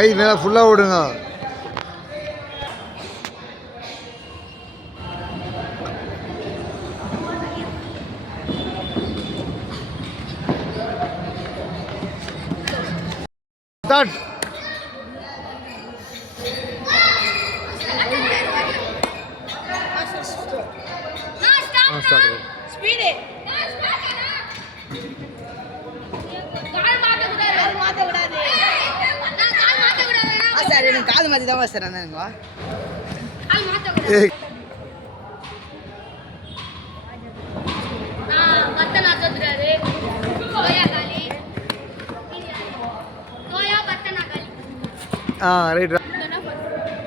கை நல்லா ஃபுல்லாக விடுங்க. ஸ்டார்ட். சார் எனக்கு காது மாற்றி தான் சார் என்னங்க ரைட்.